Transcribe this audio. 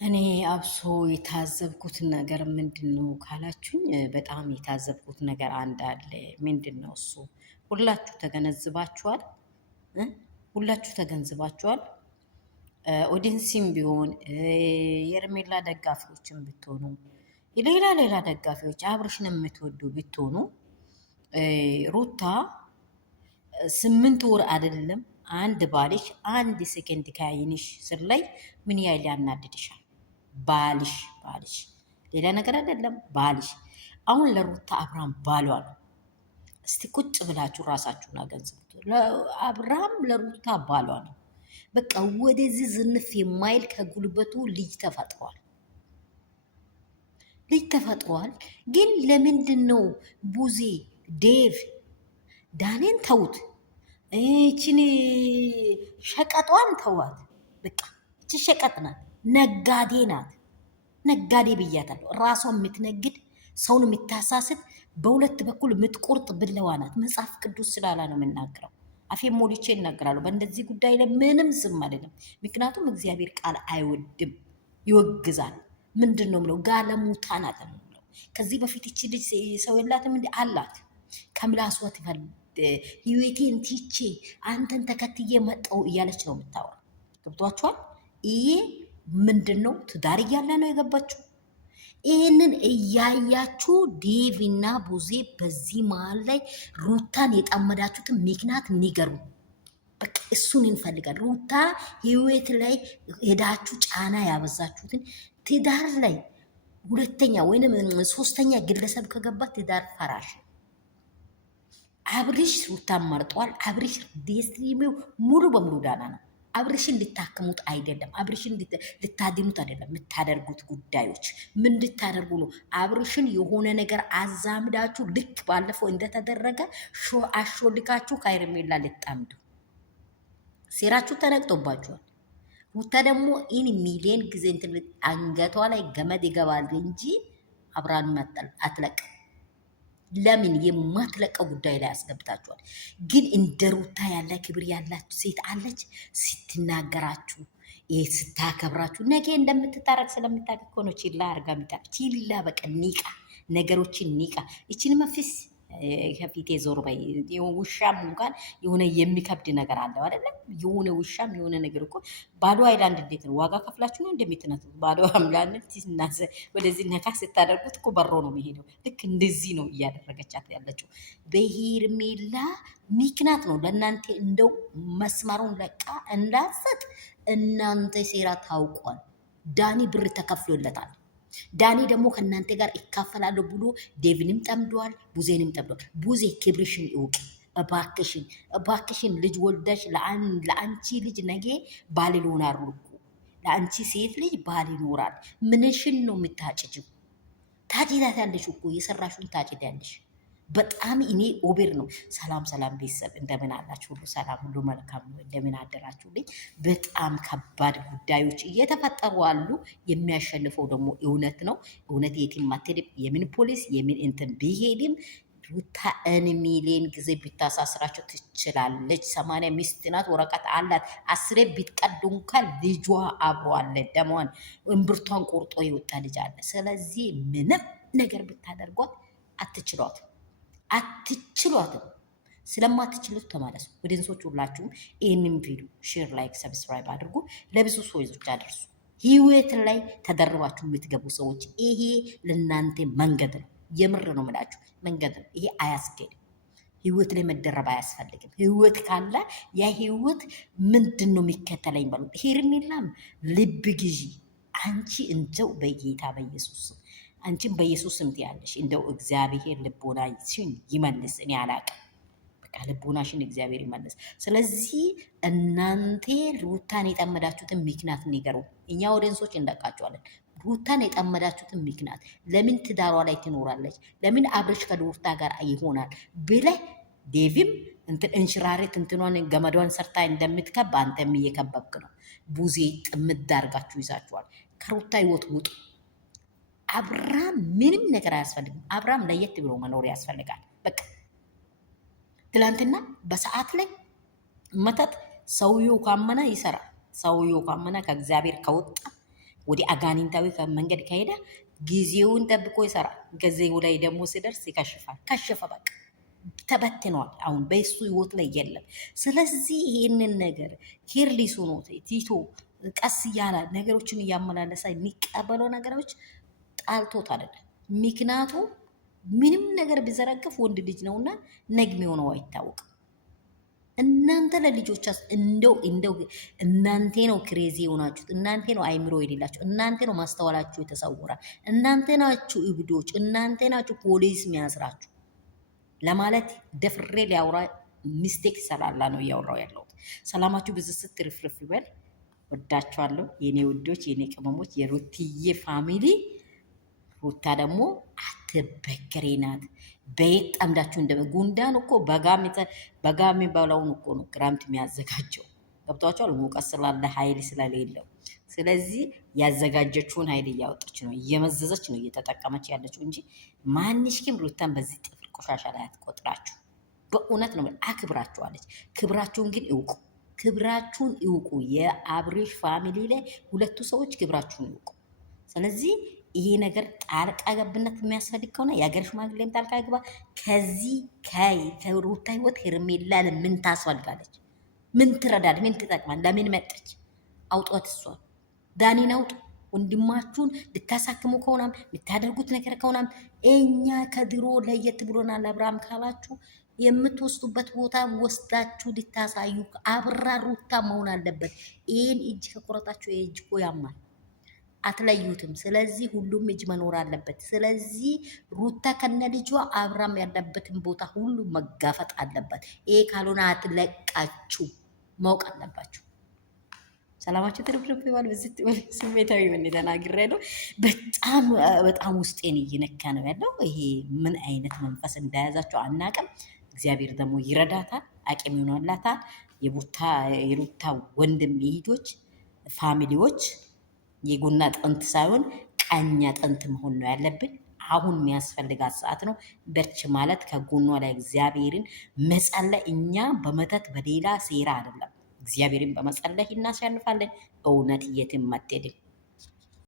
እኔ አብሶ የታዘብኩት ነገር ምንድነው ካላችሁኝ፣ በጣም የታዘብኩት ነገር አንድ አለ። ምንድነው እሱ? ሁላችሁ ተገነዝባችኋል እ ሁላችሁ ተገንዝባችኋል። ኦዲንሲም ቢሆን የእርሜላ ደጋፊዎችም ብትሆኑ ሌላ ደጋፊዎች አብርሽን የምትወዱ ብትሆኑ ሩታ 8 ወር አይደለም አንድ ባልሽ አንድ ሴከንድ ከዓይንሽ ስር ላይ ምን ያህል ያናድድሻል? ባልሽ ሌላ ነገር አይደለም። ባልሽ አሁን ለሩታ አብርሃም ባሏ ነው። እስቲ ቁጭ ብላችሁ ራሳችሁን አገንዝቡት። አብርሃም ለሩታ ባሏ ነው። በቃ ወደዚህ ዝንፍ የማይል ከጉልበቱ ልጅ ተፈጥሯል። ግን ለምንድን ነው ቡዜ ዴቭ ዳኔን ተውት፣ ይችን ሸቀጧን ተዋት። በቃ እቺ ሸቀጥ ናት፣ ነጋዴ ናት። ነጋዴ ብያታለሁ። ራሷን የምትነግድ ሰውን የምታሳስት በሁለት በኩል የምትቆርጥ ብለዋ ናት። መጽሐፍ ቅዱስ ስላላ ነው የምናገረው። አፌን ሞልቼ እናገራለሁ። በእንደዚህ ጉዳይ ላይ ምንም ዝም አይደለም። ምክንያቱም እግዚአብሔር ቃል አይወድም፣ ይወግዛል። ምንድን ነው ምለው? ጋለሞታ ናት ነው ምለው። ከዚህ በፊት እቺ ልጅ ሰው የላትም እንዲ አላት። ከምላሷ ህይወቴን ትቼ አንተን ተከትዬ መጣው እያለች ነው የምታወራ። ገብቷችኋል? ይሄ ምንድን ነው? ትዳር እያለ ነው የገባችው። ይህንን እያያችሁ ዴቭ እና ቡዜ በዚህ መሀል ላይ ሩታን የጣመዳችሁትን ምክንያት ንገሩ። በቃ እሱን እንፈልጋል። ሩታ ህይወት ላይ ሄዳችሁ ጫና ያበዛችሁትን ትዳር ላይ ሁለተኛ ወይንም ሶስተኛ ግለሰብ ከገባ ትዳር ፈራሽ። አብርሽ ሩታን መርጧል። አብርሽ ዴስትሪሚው ሙሉ በሙሉ ዳና ነው። አብርሽን ልታክሙት አይደለም፣ አብርሽን ልታድኑት አይደለም። የምታደርጉት ጉዳዮች ምን እንድታደርጉ ነው? አብርሽን የሆነ ነገር አዛምዳችሁ ልክ ባለፈው እንደተደረገ አሾልካችሁ ከሄርሜላ ልጣምዱ። ሴራችሁ ተነቅቶባችኋል። ሩታ ደግሞ ኢን ሚሊየን ጊዜ እንትን አንገቷ ላይ ገመድ ይገባል እንጂ አብራን አትለቅ። ለምን የማትለቀው ጉዳይ ላይ አስገብታችኋል። ግን እንደ ሩታ ያለ ክብር ያላችሁ ሴት አለች። ስትናገራችሁ ስታከብራችሁ ነገ እንደምትታረቅ ስለምታውቅ እኮ ነው ቺላ አርጋ ሚጣ ቺላ በቃ ኒቃ ነገሮችን ኒቃ ይችን መፍስ ከፊቴ ዞር በይ። ውሻም እንኳን የሆነ የሚከብድ ነገር አለው አይደለም? የሆነ ውሻም የሆነ ነገር እኮ ባዶ አይላንድ እንዴት ነው ዋጋ ከፍላችሁ ነው እንደምትነቱት? ባዶ አምላንት ሲናዘ ወደዚህ ነካ ስታደርጉት እኮ በሮ ነው የሚሄደው። ልክ እንደዚህ ነው እያደረገቻት ያለችው። በሄርሜላ ምክንያት ነው ለእናንተ እንደው መስመሩን ለቃ እንዳትሰጥ እናንተ ሴራ ታውቋል። ዳኒ ብር ተከፍሎለታል። ዳኒ ደግሞ ከእናንተ ጋር ይካፈላለሁ ብሎ ዴቪንም ጠምደዋል፣ ቡዜንም ጠምደዋል። ቡዜ ክብርሽን እውቅ እባክሽን። ልጅ ወልደሽ ለአንቺ ልጅ ነገ ባል ይሆናል እኮ ለአንቺ ሴት ልጅ ባል ይኖራል። ምንሽን ነው የምታጭጅው? ታጭዳታለሽ እኮ የሰራሽውን ታጭዳለሽ። በጣም እኔ ኦቤር ነው። ሰላም ቤተሰብ እንደምን አላችሁ? ሁሉ ሰላም፣ ሁሉ መልካም ነው። እንደምን አደራችሁልኝ? በጣም ከባድ ጉዳዮች እየተፈጠሩ አሉ። የሚያሸንፈው ደግሞ እውነት ነው። እውነት የትም አትሄድም። የምን ፖሊስ የምን እንትን ቢሄድም ሩታ ሚሊዮን ጊዜ ቢታሳስራቸው ትችላለች። 80 ሚስት ናት፣ ወረቀት አላት። 10 ቢትቀዱ እንኳን ልጇ አብሮ አለ። ደሟን እምብርቷን ቆርጦ የወጣ ልጅ አለ። ስለዚህ ምንም ነገር ብታደርጓት አትችሏትም። ስለማትችሉት ተመለሱ። ወደንሶች ሁላችሁም ይህንን ቪዲዮ ሼር፣ ላይክ፣ ሰብስክራይብ አድርጉ። ለብዙ ሰዎች አድርሱ። ህይወት ላይ ተደርባችሁ የምትገቡ ሰዎች ይሄ ለእናንተ መንገድ ነው። የምር ነው የምላችሁ፣ መንገድ ነው ይሄ። አያስኬድም። ህይወት ላይ መደረብ አያስፈልግም። ህይወት ካለ ያ ህይወት ምንድን ነው የሚከተለኝ በሉ። ሄርሜላም ልብ ግዢ። አንቺ እንደው በጌታ በኢየሱስ አንቺም በኢየሱስ ስም ትያለሽ። እንደው እግዚአብሔር ልቦናሽን ይመልስ። እኔ አላቅም። በቃ ልቦናሽን እግዚአብሔር ይመልስ። ስለዚህ እናንተ ሩታን የጠመዳችሁትን ምክንያት ንገሩ። እኛ ወደንሶች እንደቃቸዋለን። ሩታን የጠመዳችሁትን ምክንያት ለምን ትዳሯ ላይ ትኖራለች? ለምን አብርሽ ከሩታ ጋር ይሆናል ብለህ ዴቪም እንሽራሬት እንትኗን ገመዷን ሰርታ እንደምትከብ አንተም እየከበብክ ነው። ቡዜ ጥምድ አድርጋችሁ ይዛችኋል። ከሩታ ህይወት ውጡ። አብርሃም ምንም ነገር አያስፈልግም። አብርሃም ለየት ብሎ መኖር ያስፈልጋል። በቃ ትላንትና በሰዓት ላይ መተት ሰውየው ካመነ ይሰራል። ሰውየው ካመነ ከእግዚአብሔር ከወጣ ወደ አጋኒንታዊ መንገድ ከሄደ ጊዜውን ጠብቆ ይሰራል። ጊዜው ላይ ደግሞ ሲደርስ ይከሽፋል። ከሸፈ በቃ ተበትኗል። አሁን በሱ ህይወት ላይ የለም። ስለዚህ ይህንን ነገር ኬርሊስ ሆኖ ቲቶ ቀስ እያለ ነገሮችን እያመላለሰ የሚቀበለው ነገሮች ጣልቶት አይደለም። ምክንያቱ ምንም ነገር ቢዘረግፍ ወንድ ልጅ ነውና ነግም የሆነው አይታወቅም። እናንተ ለልጆቻስ እንደው እናንተ ነው ክሬዚ የሆናችሁት፣ እናንተ ነው አይምሮ የሌላችሁ፣ እናንተ ነው ማስተዋላችሁ የተሰወረ፣ እናንተ ናችሁ እብዶች፣ እናንተ ናችሁ ፖሊስ የሚያስራችሁ ለማለት ደፍሬ ሊያወራ ሚስቴክ ይሰራላ ነው እያወራው ያለሁት። ሰላማችሁ ብዙ ስትርፍርፍ ይበል። ወዳችኋለሁ የኔ ውዶች፣ የኔ ቅመሞች፣ የሩትዬ ፋሚሊ። ሩታ ደግሞ አትበገሬ ናት። በየት ጠምዳችሁ እንደ ጉንዳን እኮ በጋ የሚባለውን እኮ ነው ክረምት የሚያዘጋጀው። ገብቷቸዋል። ሙቀት ስላለ ኃይል ስለሌለው፣ ስለዚህ ያዘጋጀችውን ኃይል እያወጣች ነው፣ እየመዘዘች ነው እየተጠቀመች ያለችው እንጂ ማንሽኪም ሩታን በዚህ ጥፍር ቆሻሻ ላይ አትቆጥራችሁ። በእውነት ነው አክብራችኋለች። ክብራችሁን ግን እውቁ፣ ክብራችሁን እውቁ። የአብሬሽ ፋሚሊ ላይ ሁለቱ ሰዎች ክብራችሁን እውቁ። ስለዚህ ይሄ ነገር ጣልቃ ገብነት የሚያስፈልግ ከሆነ የሀገር ሽማግሌም ጣልቃ ግባ። ከዚህ ከሩታ ህይወት ሄርሜላን ምን ታስፈልጋለች? ምን ትረዳል? ምን ትጠቅማል? ለምን መጠች? አውጧት። እሷን ዳኒን አውጡ። ወንድማችሁን ልታሳክሙ ከሆናም ልታደርጉት ነገር ከሆናም እኛ ከድሮ ለየት ብሎናል። አብርሃም ካላችሁ የምትወስዱበት ቦታ ወስዳችሁ ልታሳዩ። አብራ ሩታ መሆን አለበት። ይህን እጅ ከቆረጣችሁ የእጅ እኮ ያማል፣ አትለዩትም። ስለዚህ ሁሉም እጅ መኖር አለበት። ስለዚህ ሩታ ከነ ልጇ አብራም ያለበትን ቦታ ሁሉ መጋፈጥ አለበት። ይሄ ካልሆነ አትለቃችሁ ማወቅ አለባችሁ። ሰላማችሁ ትርፍርፍ ይባል። በዚህ ስሜታዊ ምን ተናግሬ ነው። በጣም ውስጤን እየነካ ነው ያለው። ይሄ ምን አይነት መንፈስ እንደያዛቸው አናቅም። እግዚአብሔር ደግሞ ይረዳታል፣ አቅም ይሆናላታል። የሩታ ወንድም እህቶች ፋሚሊዎች የጎና ጥንት ሳይሆን ቀኛ ጥንት መሆን ነው ያለብን። አሁን የሚያስፈልጋት ሰዓት ነው። በርች ማለት ከጎኗ ላይ እግዚአብሔርን መጸለይ። እኛ በመተት በሌላ ሴራ አይደለም፣ እግዚአብሔርን በመጸለይ እናሸንፋለን። እውነት የትም አትሄድም።